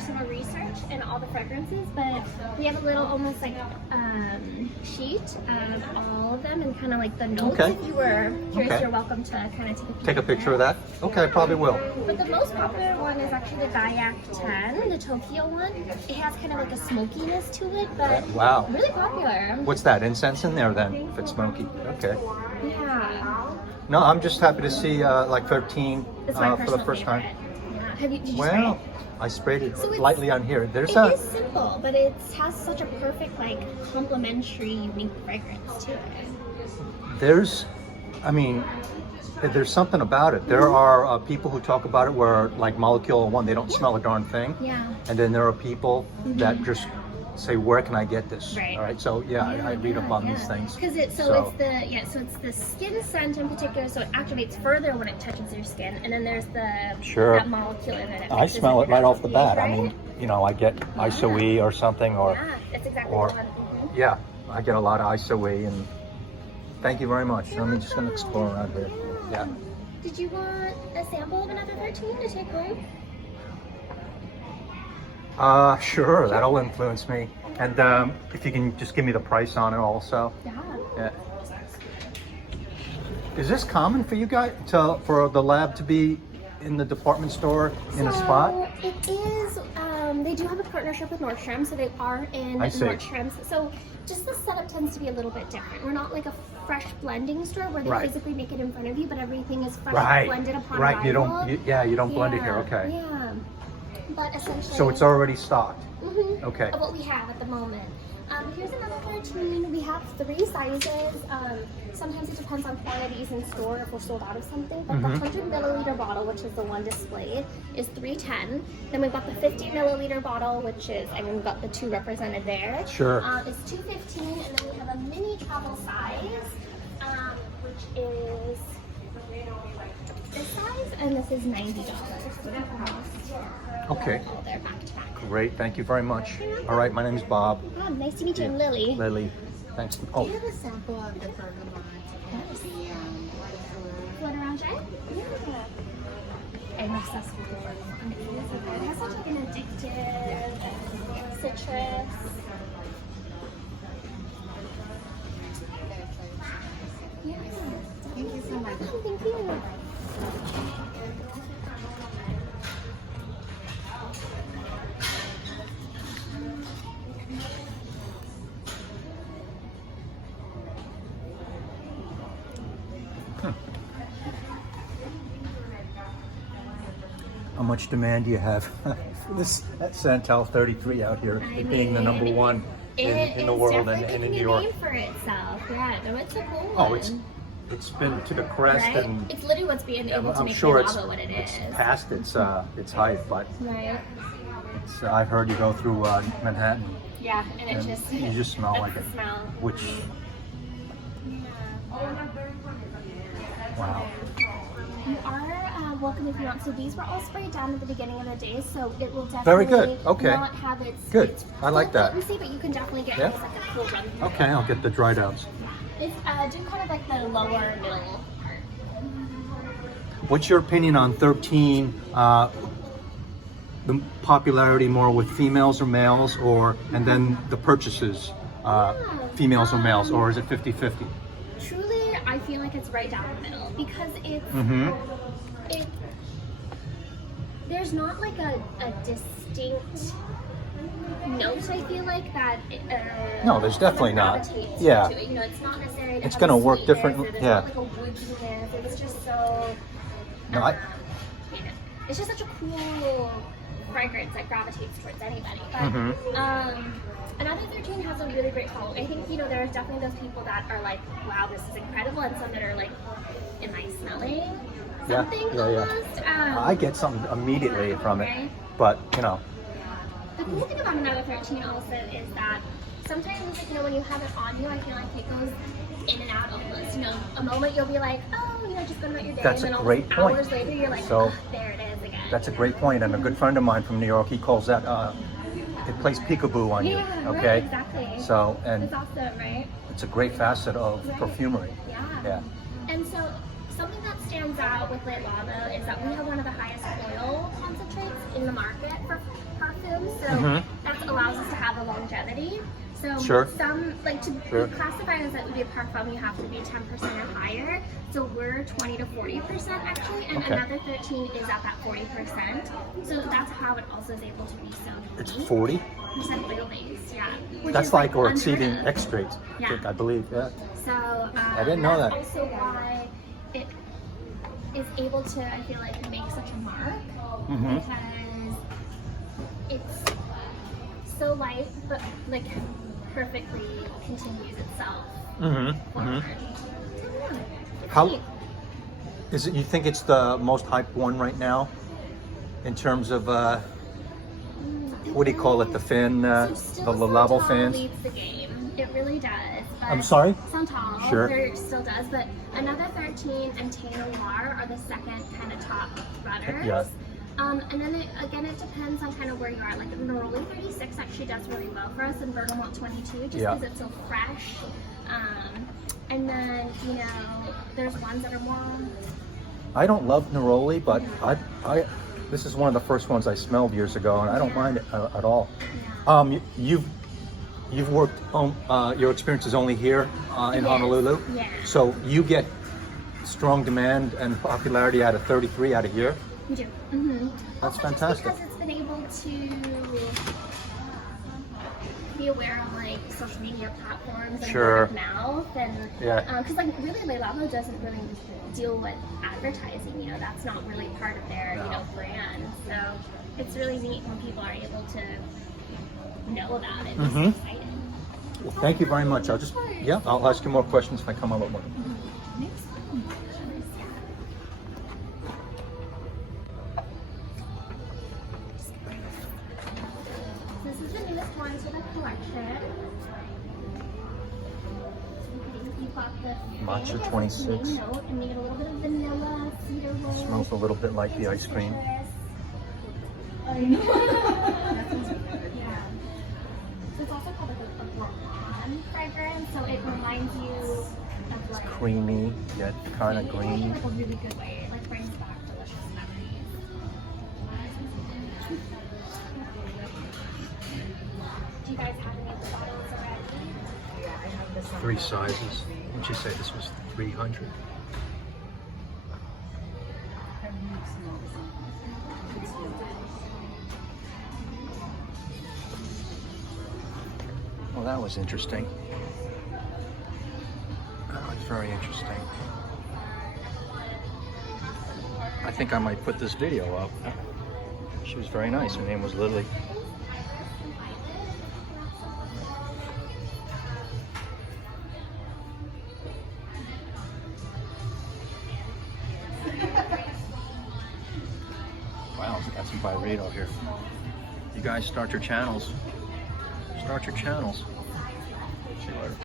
personal research in all the fragrances, but we have a little almost like sheet of all of them and kind of like the notes. Okay. If you were curious, Okay. you're welcome to kind of Take a picture of that? Okay, I probably will. But the most popular one is actually the Gaiac 10, the Tokyo one. It has kind of like a smokiness to it, but Wow. really popular. What's that, incense in there then, if it's smoky? Okay. Yeah. No, I'm just happy to see like 13 It's my for the personal first favorite. time. Yeah. Did you spray Well, it? I sprayed it So it's- lightly on here. There's It a, is simple, but it has such a perfect, like, complementary, unique fragrance to it. there's, I mean, there's something about it. There are people who talk about it where like molecule one, they don't smell a darn thing. Yeah. And then there are people that just say, where can I get this? Right. All right. So yeah, I read up on these things. Because it's the skin scent in particular, so it activates further when it touches your skin, and then there's that molecule in it. I smell it right off the bat. I mean, you know, I get ISO-E or something, or Yeah, that's exactly or the one. yeah, I get a lot of ISO-E, and thank you very much. I'm just gonna explore around here. Yeah. Did you want a sample of another 13 to take home? Sure, that'll influence me. And if you can just give me the price on it also. Yeah. Yeah. Is this common for you guys for the lab to be in the department store in a spot? It is. They do have a partnership with Nordstrom, so they are in I see. Nordstrom. So just the setup tends to be a little bit different. We're not like a fresh blending store where they physically make it in front of you, but everything is fresh blended upon arrival. You don't blend it here. Okay. Yeah. But essentially. So it's already stocked. Okay. Of what we have at the moment. Here's another 13. We have 3 sizes. Sometimes it depends on quantities in store if we're sold out of something. But the 100 milliliter bottle, which is the one displayed, is $310. Then we've got the 50 milliliter bottle, which is, I mean, we've got the 2 represented there. Sure. Is $215, and then we have a mini travel size, which is this size, and this is $90. Okay. All there back to back. Great. Thank you very much. All right. My name is Bob. Nice to meet you, I'm Lily. Lily. Thanks. Oh. Do you have a sample of the bergamot? Float around, Jay? Yeah. And this is cool. It has such like an addictive citrus. Yeah. Thank you so much. Thank you. How much demand do you have for this Santal 33 out here, being the number one in the world and in New York? Name for itself. Yeah, no, it's a cool one. Oh, it's been to the crest, right? and It's literally what's being able to I'm make sure Labo what it is. it's past its height, but Right. I've heard you go through Manhattan, Yeah, and it just you just smell that's like the it, smell. which wow. You are welcome if you want. So these were all sprayed down at the beginning of the day, so it will definitely Very good. Okay. not have its Good. its I like full that. potency, but you can definitely get Yeah. just like a cool run. Okay, I'll get the dry downs. It's do kind of like the lower middle part. What's your opinion on 13? The popularity more with females or males, and then the purchases, females or males, or is it 50-50? Truly, I feel like it's right down the middle because it's there's not like a distinct note. I feel like that. No, there's definitely not. gravitates Yeah. to it. You know, it's not necessarily. It's going gonna to work different- It's yeah. not like a woodiness. It's just so. No, I- yeah. It's just such a cool fragrance that gravitates towards anybody. But another 13 has a really great following. I think, you know, there are definitely those people that are like, wow, this is incredible, and some that are like, am I smelling something almost? I get something immediately from it, right? but you know, The cool thing about another 13 also is that sometimes, you know, when you have it on you, I feel like it goes in and out almost. You know, a moment you'll be like, oh, you know, just going about your day, That's and a then great point. hours later you're like, So, oh, there it is again. that's a great point. And a good friend of mine from New York, he calls that it plays peekaboo on you. Yeah, Okay. right, exactly. So, and It's awesome, right? it's a great facet of perfumery. Yeah. Yeah. And so something that stands out with Labo is that we have one of the highest oil concentrates in the market for perfume. that allows us to have a longevity. So Sure. some, like to Sure. be classified as a parfum, you have to be 10% or higher. So we're 20 to 40% actually, and Okay. another 13 is at that 40%. So that's how it also is able to be so It's unique. 40%. Oil based, yeah. Which That's is, like or unheard exceeding of. extract, Yeah. I believe. Yeah. So I didn't know that. that's also why it is able to, I feel like, make such a mark because it's so light, but like perfectly continues itself forward. How Neat. is it? You think it's the most hyped one right now, in terms of what do you call it? The fan, So the still Labo Santal fans. leads the game. It really does. But I'm sorry? Santal Sure. there still does, but another 13 and Thé Noir are the second kind of top runners. Yeah. And then it depends on kind of where you are. Like Neroli 36 actually does really well for us, and Bergamot 22 just Yeah. because it's so fresh. And then there's ones that are more. I don't love Neroli, but I this is one of the first ones I smelled years ago, and I don't mind it at all. Yeah. You've worked on your experience is only here in Yes. Honolulu. Yeah. So you get strong demand and popularity out of 33 out of here. We do. That's Also, fantastic. Just because it's been able to be aware on like social media platforms and Sure. word of mouth, and Yeah. because like really, Labo doesn't really deal with advertising. That's not really part of their brand. So it's really neat when people are able to know about it. It's exciting. Well, thank you very much. I'll ask you more questions if I come up with one. This is the newest one to the collection. You've got the Matcha fig as a 26. main note, and you get a little bit of vanilla, cedar wood. Smells a little bit like the ice cream. I know. Yeah. So it's also called like a Brahman fragrance, so it reminds you of like Creamy, yet kind of in green. like a really good way. It like brings back delicious memories. Do you guys have any of the bottles already? Yeah, I have this one. 3 sizes. Would you say this was 300? Well, that was interesting. That was very interesting. I think I might put this video up. She was very nice. Her name was Lily. Wow, got some Byredo here. You guys start your channels. Start your channels. See you later.